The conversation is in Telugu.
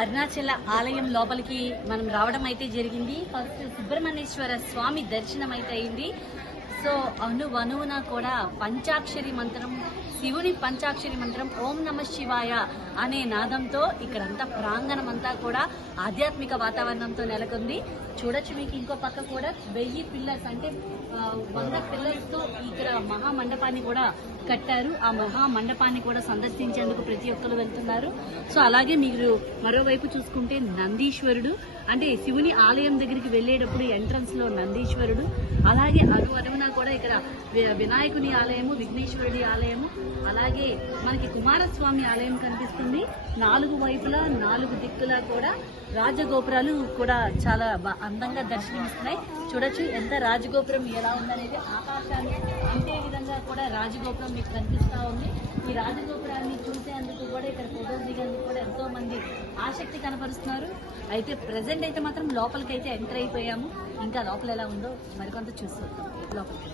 అరుణాచల ఆలయం లోపలికి మనం రావడం అయితే జరిగింది. ఫస్ట్ సుబ్రహ్మణ్యేశ్వర స్వామి దర్శనం అయితే అయింది. సో అను వనువున కూడా పంచాక్షరి మంత్రం శివుని పంచాక్షరి మంత్రం ఓం నమ శివాయ అనే నాదంతో ఇక్కడంతా ప్రాంగణం అంతా కూడా ఆధ్యాత్మిక వాతావరణంతో నెలకొంది. చూడొచ్చు మీకు ఇంకో పక్క కూడా వెయ్యి పిల్లర్స్ అంటే వంద పిల్లర్స్తో ఇక్కడ మహా మండపాన్ని కూడా కట్టారు. ఆ మహా మండపాన్ని కూడా సందర్శించేందుకు ప్రతి ఒక్కరు వెళ్తున్నారు. సో అలాగే మీరు మరోవైపు చూసుకుంటే నందీశ్వరుడు అంటే శివుని ఆలయం దగ్గరికి వెళ్ళేటప్పుడు ఎంట్రన్స్లో నందీశ్వరుడు అలాగే అరు అరువున కూడా ఇక్కడ వి- వినాయకుని ఆలయము విఘ్నేశ్వరుడి ఆలయము అలాగే మనకి కుమారస్వామి ఆలయం కనిపిస్తుంది. నాలుగు వైపులా నాలుగు దిక్కులా కూడా రాజగోపురాలు కూడా చాలా అందంగా దర్శనమిస్తున్నాయి. చూడొచ్చు ఎంత రాజగోపురం ఎలా ఉందనేది ఆకాశాన్ని అంతే విధంగా కూడా రాజగోపురం మీకు కనిపిస్తా ఉంది. ఈ రాజగోపురాన్ని చూసేందుకు కూడా ఇక్కడ ఫోటోస్ మంది ఆసక్తి కనపరుస్తున్నారు. అయితే ప్రజెంట్ అయితే మాత్రం లోపలికి అయితే ఎంటర్ అయిపోయాము. ఇంకా లోపల ఎలా ఉందో మరికొంత చూస్తాం లోపలికి